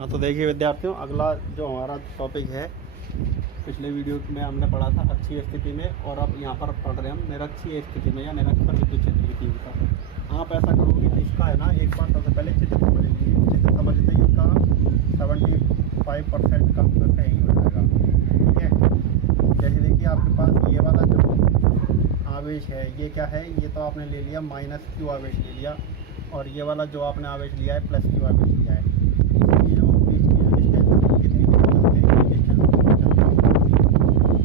हाँ, तो देखिए विद्यार्थियों, अगला जो हमारा टॉपिक है, पिछले वीडियो में हमने पढ़ा था अक्षीय स्थिति में, और अब यहाँ पर पढ़ रहे हैं हम निरक्षीय स्थिति में या निरक्षर विद्युत क्षेत्र की तीव्रता। आप ऐसा करोगे तो इसका है ना, एक बार सबसे पहले चित्र समझ लीजिए। चित्र समझते ही इसका 75% का आंसर यही हो जाएगा। ठीक है, जैसे देखिए आपके पास ये वाला जो आवेश है ये क्या है, ये तो आपने ले लिया -q आवेश ले लिया, और ये वाला जो आपने आवेश लिया है +q आवेश लिया है। इसकी जो डिस्टेंस है कितनी डिस्टेंस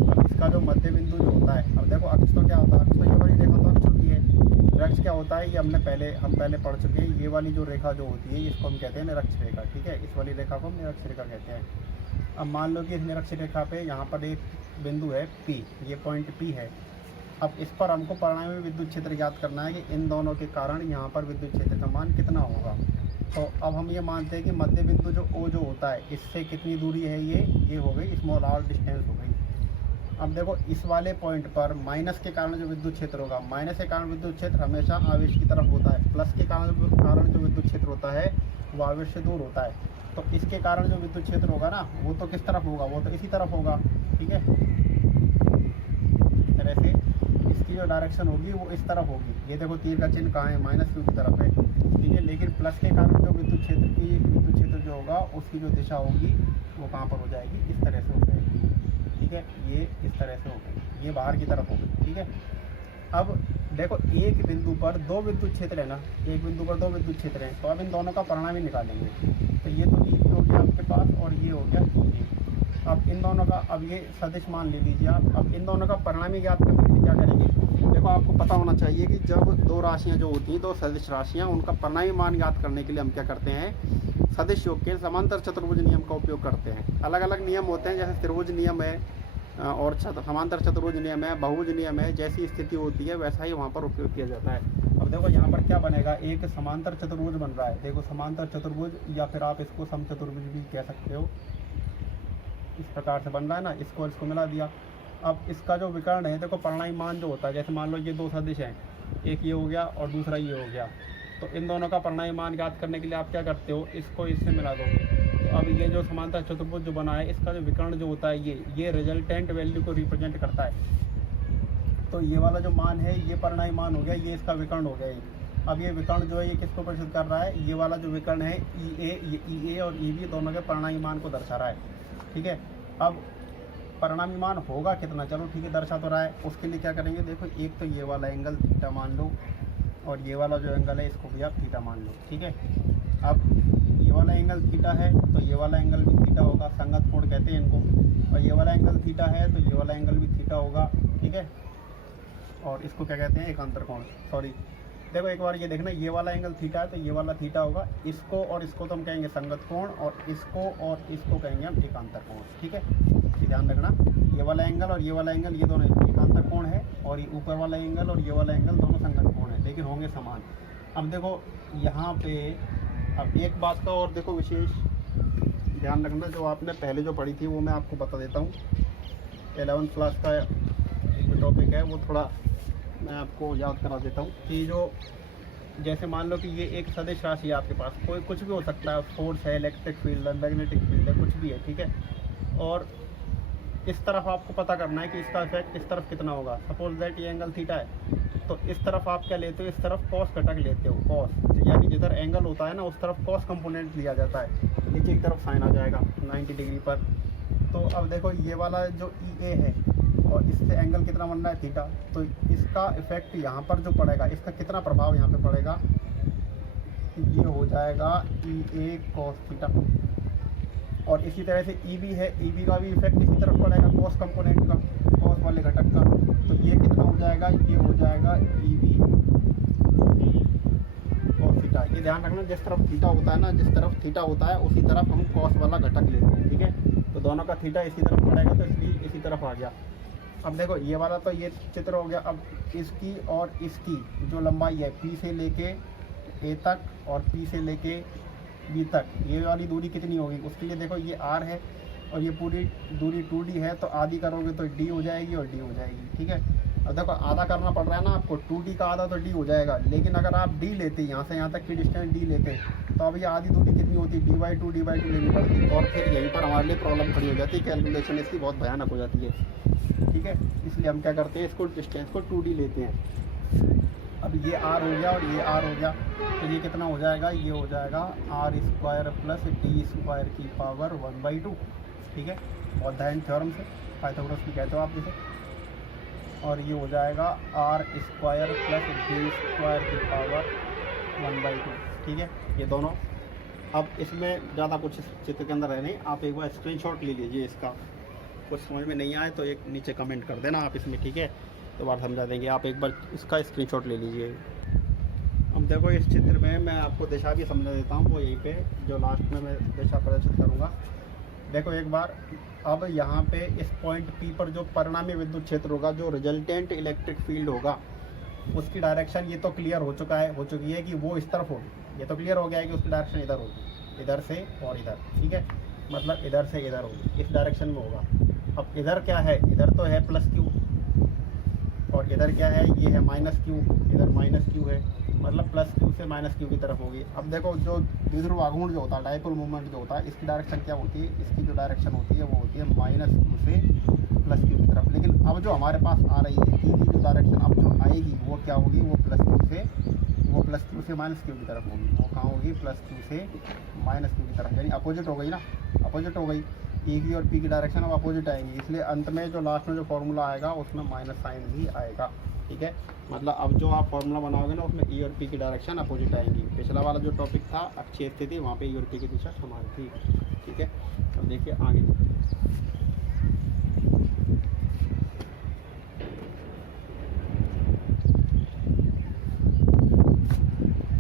अब इसका जो मध्य बिंदु जो होता है, अब देखो अक्ष तो क्या होता है, अक्ष तो ये वाली रेखा तो अक्ष होती है। निरक्ष क्या होता है, ये हम पहले पढ़ चुके हैं। ये वाली जो रेखा जो होती है इसको हम कहते हैं निरक्ष रेखा। ठीक है, इस वाली रेखा को हम निरक्ष रेखा कहते हैं। अब मान लो कि इस निरक्ष रेखा पे यहाँ पर एक बिंदु है P, ये पॉइंट P है। अब इस पर हमको परिणामी विद्युत क्षेत्र ज्ञात करना है कि इन दोनों के कारण यहाँ पर विद्युत क्षेत्र का मान कितना होगा। तो अब हम ये मानते हैं कि मध्य बिंदु जो O जो होता है इससे कितनी दूरी है, ये हो गई स्मॉल r डिस्टेंस हो गई। अब देखो इस वाले पॉइंट पर माइनस के कारण जो विद्युत क्षेत्र होगा, माइनस के कारण विद्युत क्षेत्र हमेशा आवेश की तरफ होता है, प्लस के कारण जो विद्युत क्षेत्र होता है वो आवेश से दूर होता है। तो इसके कारण जो विद्युत क्षेत्र होगा ना, वो तो किस तरफ होगा, वो तो इसी तरफ होगा। ठीक है, इस तरह से इसकी जो डायरेक्शन होगी वो इस तरफ होगी। ये देखो तीर का चिन्ह कहाँ है, -q की तरफ है। ठीक है, लेकिन प्लस के कारण जो विद्युत क्षेत्र जो होगा उसकी जो दिशा होगी वो कहाँ पर हो जाएगी, इस तरह से हो जाएगी। ठीक है, ये इस तरह से हो गई, ये बाहर की तरफ हो गई। ठीक है, अब देखो एक बिंदु पर दो विद्युत क्षेत्र है ना, एक बिंदु पर दो विद्युत क्षेत्र हैं, तो अब इन दोनों का परिणामी निकालेंगे। तो ये तो E हो गया आपके पास, और ये हो गया E। अब इन दोनों का, अब ये सदिश मान ले लीजिए आप। अब इन दोनों का परिणामी ज्ञात करने के लिए क्या करेंगे, देखो आपको पता होना चाहिए कि जब दो राशियाँ जो होती हैं, दो सदिश राशियाँ, उनका परिणामी मान ज्ञात करने के लिए हम क्या करते हैं, सदिश योग के समांतर चतुर्भुज नियम का उपयोग करते हैं। अलग अलग नियम होते हैं, जैसे त्रिभुज नियम है और समांतर चतुर्भुज नियम है, बहुभुज नियम है। जैसी स्थिति होती है वैसा ही वहाँ पर उपयोग किया जाता है। अब देखो यहाँ पर क्या बनेगा, एक समांतर चतुर्भुज बन रहा है। देखो समांतर चतुर्भुज, या फिर आप इसको समचतुर्भुज भी कह सकते हो, इस प्रकार से बन रहा है ना, इसको मिला दिया। अब इसका जो विकर्ण है, देखो परिणामी मान जो होता है, जैसे मान लो ये दो सदिश हैं, एक ये हो गया और दूसरा ये हो गया, तो इन दोनों का परिणामी मान ज्ञात करने के लिए आप क्या करते हो, इसको इससे मिला दोगे। तो अब ये जो समांतर चतुर्भुज जो बना है, इसका जो विकर्ण जो होता है ये रिजल्टेंट वैल्यू को रिप्रेजेंट करता है। तो ये वाला जो मान है ये परिणामी मान हो गया, ये इसका विकर्ण हो गया। ये अब ये विकर्ण जो है ये किसको प्रदर्शित कर रहा है, ये वाला जो विकर्ण है EA और EB दोनों के परिणामी मान को दर्शा रहा है। ठीक है, अब परिणामी मान होगा कितना, चलो ठीक है दर्शा तो रहा है। उसके लिए क्या करेंगे, देखो एक तो ये वाला एंगल थीटा मान लो, और ये वाला जो एंगल है इसको भी आप थीटा मान लो। ठीक है, अब ये वाला एंगल थीटा है तो ये वाला एंगल भी थीटा होगा, संगत कोण कहते हैं इनको। और ये वाला एंगल थीटा है तो ये वाला एंगल भी थीटा होगा। ठीक है, और इसको क्या कहते हैं, एकांतर कोण। सॉरी, देखो एक बार ये देखना, ये वाला एंगल थीटा है तो ये वाला थीटा होगा। इसको और इसको तो हम कहेंगे संगत कोण, और इसको कहेंगे हम एकांतर कोण। ठीक है, ये ध्यान रखना, ये वाला एंगल और ये वाला एंगल ये दोनों एकांतर कोण है, और ये ऊपर वाला एंगल और ये वाला एंगल दोनों संगत कोण है, लेकिन होंगे समान। अब देखो यहाँ पे अब एक बात का और देखो विशेष ध्यान रखना, जो आपने पहले जो पढ़ी थी वो मैं आपको बता देता हूँ। 11th क्लास का एक टॉपिक है, वो थोड़ा मैं आपको याद करा देता हूँ कि जो जैसे मान लो कि ये एक सदिश राशि है आपके पास, कोई कुछ भी हो सकता है, फोर्स है, इलेक्ट्रिक फील्ड है, मैग्नेटिक फील्ड है, कुछ भी है। ठीक है, और इस तरफ आपको पता करना है कि इसका इफेक्ट इस तरफ कितना होगा। सपोज दैट ये एंगल थीटा है, तो इस तरफ आप क्या लेते हो, इस तरफ कॉस घटक लेते हो। कॉस यानी जिधर एंगल होता है ना उस तरफ कॉस कंपोनेंट लिया जाता है, नीचे की तरफ साइन आ जाएगा 90 डिग्री पर। तो अब देखो ये वाला जो EA है और इससे एंगल कितना बन रहा है, थीटा, तो इसका इफेक्ट यहाँ पर जो पड़ेगा, इसका कितना प्रभाव यहाँ पे पड़ेगा, ये हो जाएगा EA cos थीटा। और इसी तरह से EB है, EB का भी इफेक्ट इसी तरफ पड़ेगा, कॉस कंपोनेंट का, कॉस वाले घटक का। तो ये कितना हो जाएगा, ये हो जाएगा EB cos थीटा। ये ध्यान रखना, जिस तरफ थीटा होता है ना, जिस तरफ थीटा होता है उसी तरफ हम कॉस वाला घटक लेते हैं। ठीक है, तो दोनों का थीटा इसी तरफ पड़ेगा, तो इसलिए इसी तरफ आ गया। अब देखो ये वाला तो ये चित्र हो गया। अब इसकी और इसकी जो लंबाई है P से लेके A तक और P से लेके B तक, ये वाली दूरी कितनी होगी, उसके लिए देखो ये R है और ये पूरी दूरी 2D है, तो आधी करोगे तो D हो जाएगी और D हो जाएगी। ठीक है, अब देखो आधा करना पड़ रहा है ना आपको, 2d का आधा तो d हो जाएगा, लेकिन अगर आप d लेते यहाँ से यहाँ तक की डिस्टेंस d लेते तो अब ये आधी दूरी कितनी होती, d/2 लेनी पड़ती, और फिर यहीं पर हमारे लिए प्रॉब्लम खड़ी हो जाती है, कैलकुलेशन इसकी बहुत भयानक हो जाती है। ठीक है, इसलिए हम क्या करते हैं, इसको डिस्टेंस को 2d लेते हैं। अब ये r हो गया और ये r हो गया, तो ये कितना हो जाएगा, ये हो जाएगा r² प्लस d² की पावर 1/2। ठीक है, बौद्धायन थ्योरम से, पाइथागोरस भी कहते हो आप इसे। और ये हो जाएगा r² प्लस d² की पावर 1/2। ठीक है, ये दोनों। अब इसमें ज़्यादा कुछ इस चित्र के अंदर है नहीं, आप एक बार स्क्रीनशॉट ले लीजिए इसका, कुछ समझ में नहीं आए तो एक नीचे कमेंट कर देना आप इसमें। ठीक है, तो बार समझा देंगे, आप एक बार इसका स्क्रीनशॉट ले लीजिए। अब देखो इस चित्र में मैं आपको दिशा भी समझा देता हूँ, वो यहीं पे जो लास्ट में मैं दिशा प्रदर्शित करूँगा। देखो एक बार, अब यहाँ पे इस पॉइंट P पर जो परिणामी विद्युत क्षेत्र होगा, जो रिजल्टेंट इलेक्ट्रिक फील्ड होगा, उसकी डायरेक्शन ये तो क्लियर हो चुकी है कि वो इस तरफ होगी। ये तो क्लियर हो गया है कि उसकी डायरेक्शन इधर होगी, इधर से और इधर। ठीक है, मतलब इधर से इधर होगी, इस डायरेक्शन में होगा। अब इधर क्या है, इधर तो है +q, और इधर क्या है, ये है -q, इधर -q है, मतलब +q से -q की तरफ होगी। अब देखो जो द्विध्रुव आघूर्ण जो होता है, डायपोल मूवमेंट जो होता है, इसकी डायरेक्शन क्या होती है, इसकी जो डायरेक्शन होती है वो होती है -q से +q की तरफ। लेकिन अब जो हमारे पास आ रही है की जो डायरेक्शन अब जो आएगी वो क्या होगी, वो +q से -q की तरफ होगी। वो कहाँ होगी, +q से -q की तरफ, यानी अपोजिट हो गई ना, अपोजिट हो गई। E की और P की डायरेक्शन अब अपोजिट आएंगी, इसलिए अंत में जो लास्ट में जो फॉर्मूला आएगा उसमें माइनस साइन भी आएगा। ठीक है, मतलब अब जो आप फॉर्मूला बनाओगे ना उसमें E और P की डायरेक्शन अपोजिट आएंगी। पिछला वाला जो टॉपिक था अक्षीय स्थिति, वहाँ पे E और P की दिशा समान थी। ठीक है, अब देखिए आगे।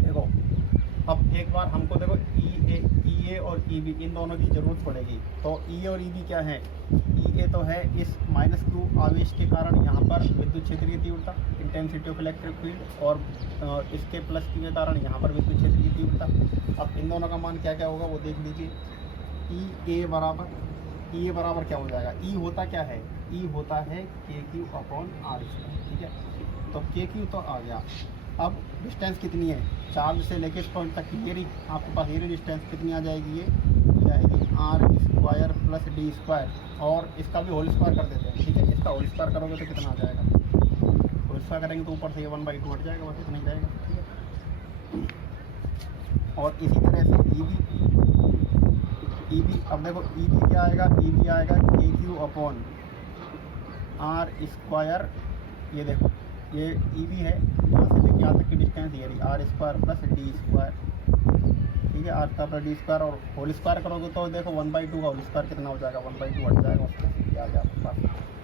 देखो अब एक बार हमको देखो EA और EB इन दोनों की ज़रूरत पड़ेगी। तो E और EB क्या है, EA तो है इस -q आवेश के कारण यहाँ पर विद्युत क्षेत्र की तीव्रता, इंटेंसिटी ऑफ इलेक्ट्रिक फील्ड, और इसके +q के कारण यहाँ पर विद्युत क्षेत्र की तीव्रता। अब इन दोनों का मान क्या क्या होगा वो देख लीजिए। EA बराबर क्या हो जाएगा, E होता क्या है, E होता है kq/r²। ठीक है, तो kq तो आ गया। अब डिस्टेंस कितनी है, चार्ज से लेके इस पॉइंट तक की, ये रही आपके पास, ये डिस्टेंस कितनी आ जाएगी, ये आएगी r² प्लस d², और इसका भी होल स्क्वायर कर देते हैं। ठीक है, इसका होल स्क्वायर करोगे तो कितना आ जाएगा, होल स्क्वायर करेंगे तो ऊपर से ये 1/2 हट जाएगा, बस इतना ही जाएगा। ठीक है, और इसी तरह से EB अब देखो EB क्या आएगा, EB आएगा kq/r²। ये देखो ये EB है, यहाँ से लेके यहाँ तक की डिस्टेंस ये रही, r² प्लस d²। ठीक है, r² प्लस d², और होल स्क्वायर करोगे तो देखो 1/2 का होल स्क्वायर कितना हो जाएगा, 1/2 हट जाएगा, उसको आ गया आपके पास।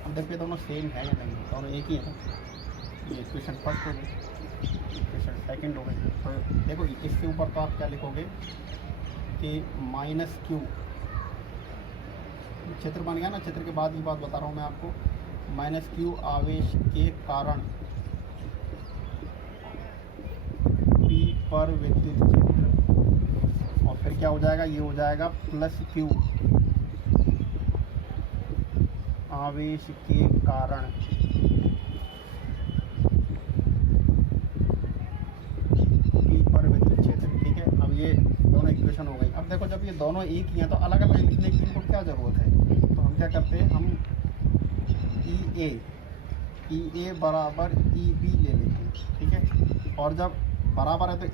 अब देखिए दोनों सेम है या नहीं, दोनों एक ही है ना। ये इक्वेशन फर्स्ट हो गई, इक्वेशन सेकंड हो गई। तो देखो इसके ऊपर तो आप क्या लिखोगे कि -q, क्षेत्र बन गया ना, क्षेत्र के बाद की बात बता रहा हूँ मैं आपको, -q आवेश के कारण P पर विद्युत क्षेत्र, और फिर क्या हो जाएगा, ये हो जाएगा +q आवेश के कारण P पर विद्युत क्षेत्र। ठीक है, अब ये दोनों इक्वेशन हो गई। अब देखो जब ये दोनों एक ही हैं तो अलग अलग लिखने की इनको क्या ज़रूरत है, तो हम क्या करते हैं, हम EA बराबर EB ले लेते हैं। ठीक है, और जब बराबर है तो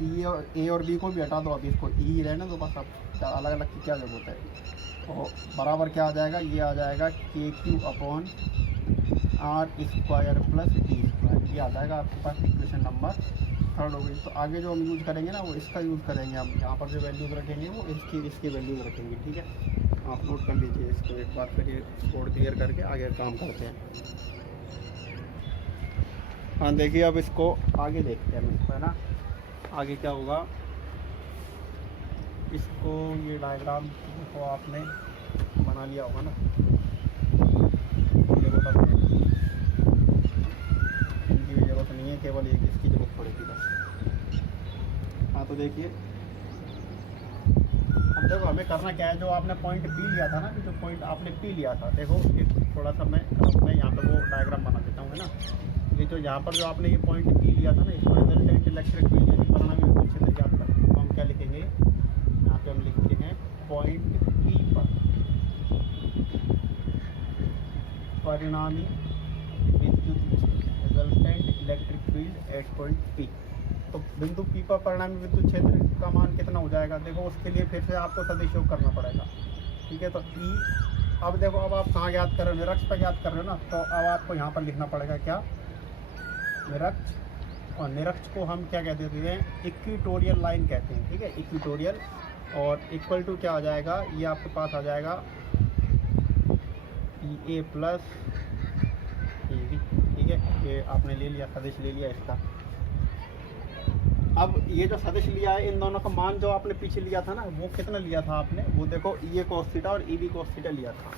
A और B को भी हटा दो, अभी इसको E रहने दो बस। अब अलग अलग की क्या ज़रूरत है, तो बराबर क्या आ जाएगा, ये आ जाएगा kq/r² प्लस d²। ये आ जाएगा आपके पास इक्वेशन नंबर 3 हो गई। तो आगे जो हम यूज़ करेंगे ना वो इसका यूज़ करेंगे, हम यहाँ पर जो वैल्यूज़ रखेंगे वो इसकी वैल्यूज़ रखेंगे। ठीक है, आप नोट कर लीजिए इसको एक बार, फिर ये कोड क्लियर करके आगे काम करते हैं। हाँ देखिए, अब इसको आगे देखते हैं हम इसको, है ना। आगे क्या होगा, इसको ये डायग्राम देखो आपने बना लिया होगा ना, इनकी भी ज़रूरत नहीं है, केवल एक इसकी ज़रूरत पड़ेगी बस। हाँ तो देखिए, अब देखो हमें करना क्या है, जो आपने पॉइंट P लिया था ना, जो पॉइंट आपने P लिया था, देखो एक थोड़ा सा मैं यहाँ पे वो डायग्राम बना देता हूँ, है ना। ये जो यहाँ पर जो आपने ये पॉइंट पी लिया था ना, इसको रिजल्टेंट इलेक्ट्रिक फील्ड यानी परिणामी विद्युत क्षेत्र ज्ञात करें। तो हम क्या लिखेंगे, यहाँ पे हम लिखते हैं पॉइंट पी पर परिणामी विद्युत क्षेत्र, resultant electric field at point P. तो बिंदु पी पर परिणामी विद्युत क्षेत्र का मान कितना हो जाएगा, देखो उसके लिए फिर से आपको सदिश योग करना पड़ेगा। ठीक है, तो ई, अब देखो अब आप कहाँ ज्ञात कर रहे हो, निरक्ष पर ज्ञात कर रहे हो ना, तो अब आपको यहाँ पर लिखना पड़ेगा क्या, निरक्ष। और निरक्ष को हम क्या कहते हैं, इक्वेटोरियल लाइन कहते हैं। ठीक है, इक्वेटोरियल। और इक्वल टू क्या आ जाएगा, ये आपके पास आ जाएगा ए प्लस ए बी। ठीक है, ये आपने ले लिया, सदिश ले लिया इसका। अब ये जो सदिश लिया है, इन दोनों का मान जो आपने पीछे लिया था ना, वो कितना लिया था आपने, वो देखो ए cos थीटा और ई बी cos थीटा लिया था।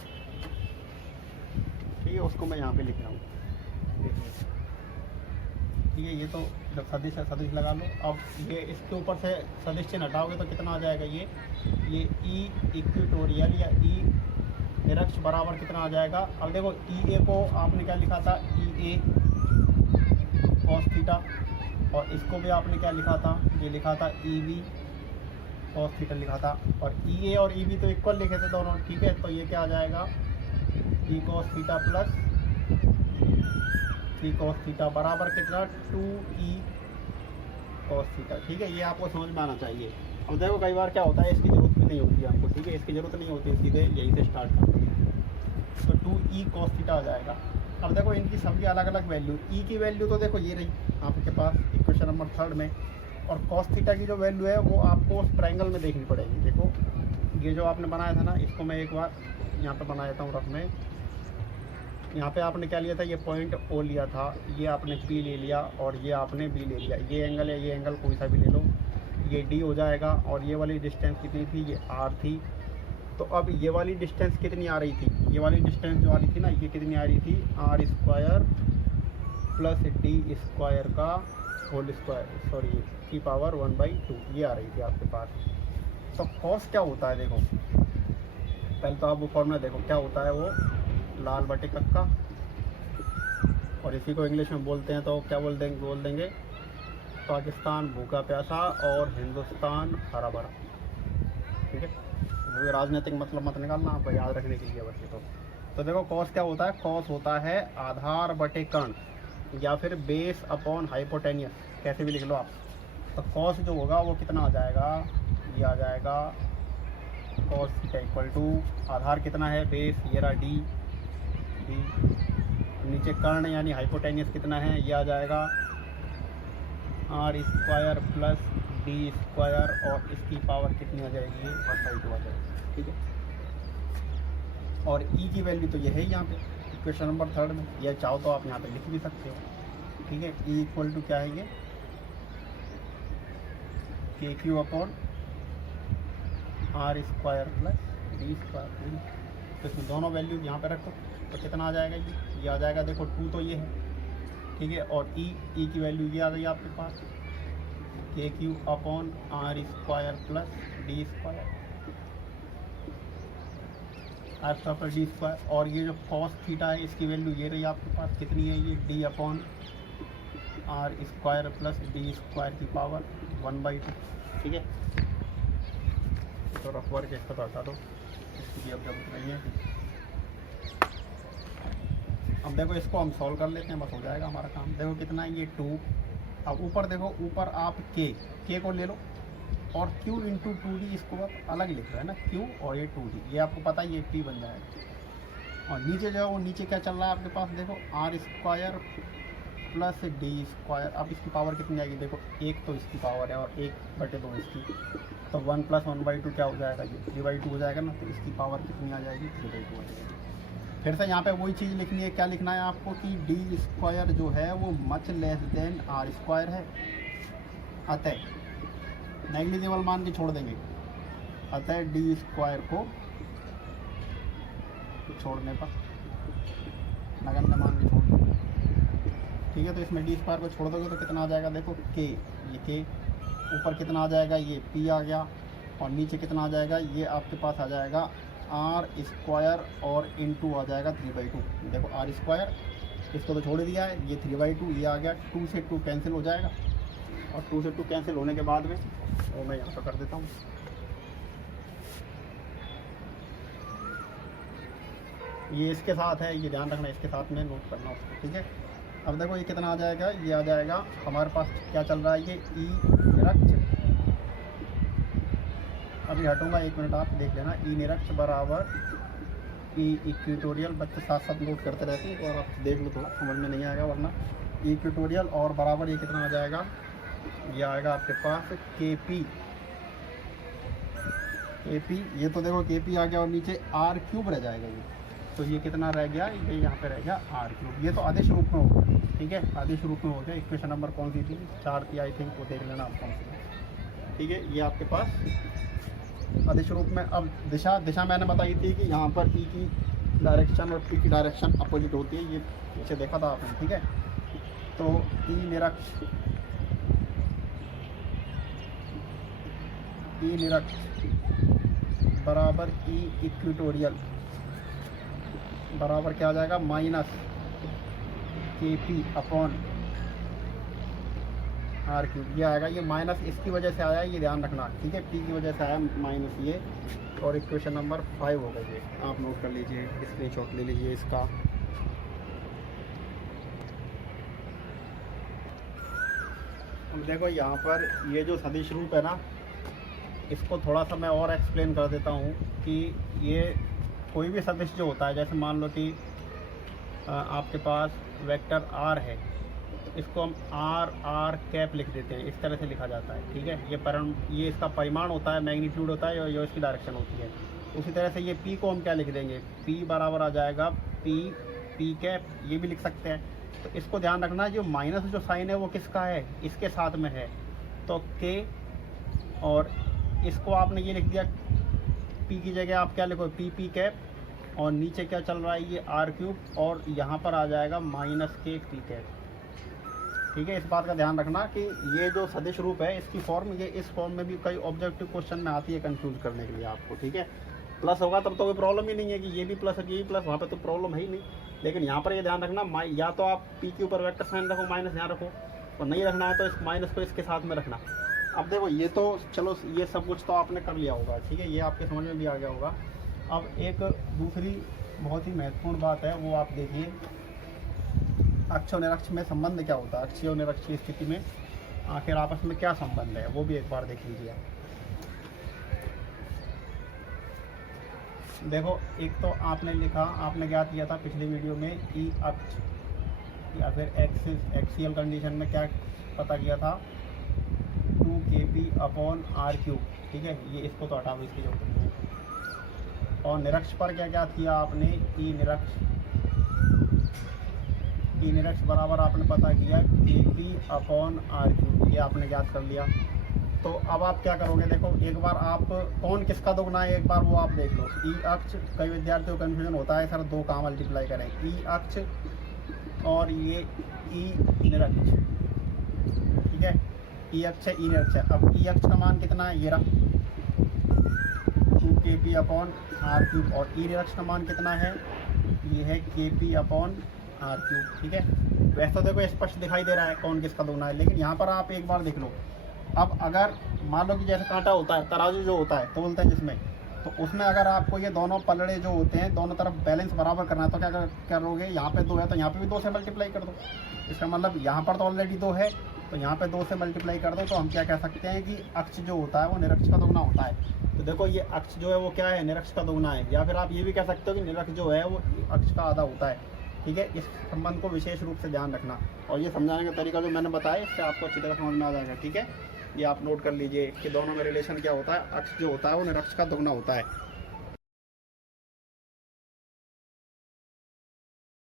ठीक है, उसको मैं यहाँ पे लिख रहा हूँ। ठीक है, ये तो जब सदिश है, सदिश लगा लो। अब ये इसके ऊपर से सदिश चिन्ह हटाओगे तो कितना आ जाएगा, ये ई इक्वेटोरियल या ई निरक्ष बराबर कितना आ जाएगा। अब देखो ई ए को आपने क्या लिखा था, ई ए cos थीटा, और इसको भी आपने क्या लिखा था, ये लिखा था ई बी cos थीटा लिखा था। और ई ए और ई बी तो इक्वल लिखे थे दोनों। ठीक है, तो ये क्या आ जाएगा, ई cos theta plus three cos theta बराबर कितना, 2e cos थीटा। ठीक है, ये आपको समझ में आना चाहिए। अब देखो कई बार क्या होता है, इसकी ज़रूरत भी नहीं होती है आपको। ठीक है, इसकी ज़रूरत नहीं होती, सीधे यहीं से स्टार्ट करते हैं। तो 2e cos थीटा आ जाएगा। अब देखो इनकी सबकी अलग अलग वैल्यू, ई की वैल्यू तो देखो ये रही आपके पास इक्वेशन नंबर 3 में, और cos थीटा की जो वैल्यू है वो आपको उस ट्रायंगल में देखनी पड़ेगी। देखो ये जो आपने बनाया था ना, इसको मैं एक बार यहाँ पे बना देता हूँ रफ में। यहाँ पे आपने क्या लिया था, ये पॉइंट ओ लिया था, ये आपने पी ले लिया और ये आपने बी ले लिया। ये एंगल है, ये एंगल कोई सा भी ले लो, ये डी हो जाएगा। और ये वाली डिस्टेंस कितनी थी, ये आर थी। तो अब ये वाली डिस्टेंस कितनी आ रही थी, ये वाली डिस्टेंस जो आ रही थी ना, ये कितनी आ रही थी, R square plus D square का होल स्क्वायर, सॉरी की पावर 1/2, ये आ रही थी आपके पास। तो कॉस क्या होता है, देखो पहले तो आप वो फॉर्मूला देखो क्या होता है, वो लाल बटे कक्का, और इसी को इंग्लिश में बोलते हैं तो क्या बोल देंगे पाकिस्तान भूखा प्यासा और हिंदुस्तान हरा भरा। ठीक है, तो राजनीतिक मतलब मत निकालना, आपको याद रखने के लिए बच्चे तो देखो कॉस क्या होता है, कॉस होता है आधार बटे कर्ण या फिर बेस अपॉन हाइपोटेनियस, कैसे भी लिख लो आप। तो कॉस जो होगा वो कितना आ जाएगा, ये आ जाएगा कॉस थीटा इक्वल टू आधार कितना है, बेस, ये रहा डी, नीचे कर्ण यानी हाइपोटेनियस कितना है, ये आ जाएगा R square plus D square, और इसकी पावर कितनी आ जाएगी, 1/2 आ जाएगी। ठीक है, और ई की वैल्यू तो ये है यहाँ पे इक्वेशन नंबर 3 में, या चाहो तो आप यहाँ पे लिख भी सकते हो। ठीक है, ई इक्वल टू क्या है, ये K Q upon R square plus D square. तो इसमें दोनों वैल्यू यहाँ पे रखो तो कितना आ जाएगा, ये आ जाएगा, देखो 2 तो ये है। ठीक है, और ई की वैल्यू ये आ गई आपके पास, K Q upon R square plus D square, R square plus D square. और ये जो कॉस थीटा है इसकी वैल्यू ये रही आपके पास, कितनी है, ये D upon R square plus D square की पावर 1/2। ठीक है, तो रफ वर्क इसका तो हटा दो, इसकी भी अब जरूरत नहीं है। अब देखो इसको हम सॉल्व कर लेते हैं, बस हो जाएगा हमारा काम। देखो कितना है, ये 2। अब ऊपर देखो, ऊपर आप के को ले लो, और q इंटू 2d इसको आप अलग लिख रहे हैं ना, q और ये 2d, ये आपको पता है ये p बन जाएगा। और नीचे जो है वो नीचे क्या चल रहा है आपके पास, देखो R square plus D square. अब इसकी पावर कितनी आएगी, देखो 1 तो इसकी पावर है और 1/2 इसकी, तो 1 + 1/2 क्या हो जाएगा, ये 3/2 हो जाएगा ना। तो इसकी पावर कितनी आ जाएगी, 3/2 हो जाएगी। फिर से यहाँ पे वही चीज़ लिखनी है, क्या लिखना है आपको कि डी स्क्वायर जो है वो much less than R square है, अतः नेग्लिजिबल मान के छोड़ देंगे, अतः डी स्क्वायर को छोड़ने पर नगण्य मान के छोड़ देंगे। ठीक है, तो इसमें डी स्क्वायर को छोड़ दोगे तो कितना आ जाएगा, देखो के, ये के ऊपर कितना आ जाएगा, ये पी आ गया, और नीचे कितना आ जाएगा, ये आपके पास आ जाएगा आर स्क्वायर और इंटू आ जाएगा 3/2। देखो आर स्क्वायर इसको तो छोड़ दिया है, ये 3/2 ये आ गया, 2 से 2 कैंसिल हो जाएगा, और 2 से 2 कैंसिल होने के बाद में वो मैं यहाँ पर कर देता हूँ। ये इसके साथ है, ये ध्यान रखना, इसके साथ में नोट करना उसको, ठीक है। अब देखो ये कितना आ जाएगा, ये आ जाएगा हमारे पास क्या चल रहा है, ये ई निरक्ष, अभी हटूंगा 1 मिनट, आप देख लेना, ई निरक्ष बराबर ई इक्वेटोरियल, बच्चे साथ साथ नोट करते रहते हैं, तो और आप देख लो, थोड़ा समझ में नहीं आएगा वरना। ई इक्वेटोरियल और बराबर ये कितना आ जाएगा, ये आएगा आपके पास के पी, ये तो देखो के पी आ गया, और नीचे आर क्यूब रह जाएगा ये, तो ये कितना रह गया, ये यहाँ पे रह गया आर क्यूब। ये तो आदेश रूप में हो गया, ठीक है, आदेश रूप में हो गया। इक्वेशन नंबर कौन सी थी, 4 थी आई थिंक, वो देख लेना आप कौन सी, ठीक है। ये आपके पास आदेश रूप में। अब दिशा मैंने बताई थी कि यहाँ पर ई की डायरेक्शन और पी की डायरेक्शन अपोजिट होती है, ये पीछे देखा था आपने, ठीक है। तो ई निरक्ष बराबर ई इक्वेटोरियल बराबर क्या आ जाएगा, माइनस के पी अपॉन आर क्यूब, ये आएगा। ये माइनस इसकी वजह से आया है, ये ध्यान रखना, ठीक है, पी की वजह से आया माइनस ये, और इक्वेशन नंबर 5 हो गई, ये आप नोट कर लीजिए, स्क्रीनशॉट ले लीजिए इसका। अब देखो यहाँ पर ये जो सदिश रूप है ना, इसको थोड़ा सा मैं और एक्सप्लेन कर देता हूँ कि ये कोई भी सदिश जो होता है, जैसे मान लो कि आपके पास वेक्टर r है, इसको हम r कैप लिख देते हैं, इस तरह से लिखा जाता है, ठीक है। ये इसका परिमाण होता है, मैग्नीट्यूड होता है, और ये इसकी डायरेक्शन होती है। उसी तरह से ये p को हम क्या लिख देंगे, p बराबर आ जाएगा p कैप, ये भी लिख सकते हैं। तो इसको ध्यान रखना, जो माइनस जो साइन है वो किसका है, इसके साथ में है, तो k, और इसको आपने ये लिख दिया, p की जगह आप क्या लिखो, p कैप, और नीचे क्या चल रहा है, ये आर क्यूब, और यहाँ पर आ जाएगा माइनस के पी कैप, ठीक है। इस बात का ध्यान रखना कि ये जो सदिश रूप है, इसकी फॉर्म ये इस फॉर्म में भी कई ऑब्जेक्टिव क्वेश्चन में आती है कंफ्यूज करने के लिए आपको, ठीक है। प्लस होगा तब तो कोई प्रॉब्लम ही नहीं है कि ये भी प्लस है ये भी प्लस, वहाँ पे तो प्रॉब्लम है ही नहीं। लेकिन यहाँ पर ये ध्यान रखना, या तो आप पी के ऊपर वेक्टर साइन रखो, माइनस यहाँ रखो, और नहीं रखना है तो इस माइनस को इसके साथ में रखना। अब देखो ये तो चलो, ये सब कुछ तो आपने कर लिया होगा, ठीक है, ये आपके समझ में भी आ गया होगा। अब एक दूसरी बहुत ही महत्वपूर्ण बात है, वो आप देखिए, अक्ष और निरक्ष में संबंध क्या होता है, अक्षीय और निरक्ष की स्थिति में आखिर आपस में क्या संबंध है, वो भी एक बार देख लीजिए। देखो एक तो आपने लिखा, आपने क्या किया था पिछली वीडियो में, ई अक्ष या फिर एक्सियल कंडीशन में क्या पता किया था, 2kp अपॉन आर क्यूब, ठीक है। ये इसको तो हटाओ, इसकी जरूरत नहीं है। और निरक्ष पर क्या क्या किया आपने, ई निरक्ष बराबर आपने पता किया kp अपॉन आर क्यूब, ये आपने ज्ञात कर लिया। तो अब आप क्या करोगे, देखो एक बार आप कौन किसका दोगुना है, एक बार वो आप देख लो। ई अक्ष, कई विद्यार्थियों को कन्फ्यूजन होता है, सर 2 कहाँ मल्टीप्लाई करें, ई अक्ष और ये ई निरक्ष, ठीक है, ई अक्ष है, ई निरक्ष है। अब ई अक्ष का मान कितना है, ये रहा 2kp अपॉन आर क्यूब, और ई निरक्ष का मान कितना है, ये है kp अपॉन आर क्यूब, ठीक है। वैसे तो देखो स्पष्ट दिखाई दे रहा है कौन किसका दोगुना है, लेकिन यहाँ पर आप एक बार देख लो। अब अगर मान लो कि जैसे कांटा होता है, तराजू जो होता है तो बोलते हैं जिसमें, तो उसमें अगर आपको ये दोनों पलड़े जो होते हैं, दोनों तरफ बैलेंस बराबर करना है, तो क्या करोगे, यहाँ पे 2 है तो यहाँ पे भी 2 से मल्टीप्लाई कर दो। इसका मतलब यहाँ पर तो ऑलरेडी 2 है, तो यहाँ पे 2 से मल्टीप्लाई कर दो, तो हम क्या कह सकते हैं कि अक्ष जो होता है वो निरक्ष का दोगुना होता है। तो देखो ये अक्ष जो है वो क्या है, निरक्ष का दोगुना है, या फिर आप ये भी कह सकते हो कि निरक्ष जो है वो अक्ष का आधा होता है, ठीक है। इस संबंध को विशेष रूप से ध्यान रखना, और ये समझाने का तरीका जो मैंने बताया, इससे आपको अच्छी तरह समझ में आ जाएगा, ठीक है। ये आप नोट कर लीजिए कि दोनों में रिलेशन क्या होता है, अक्ष जो होता है वो निरक्ष का दोगुना होता है।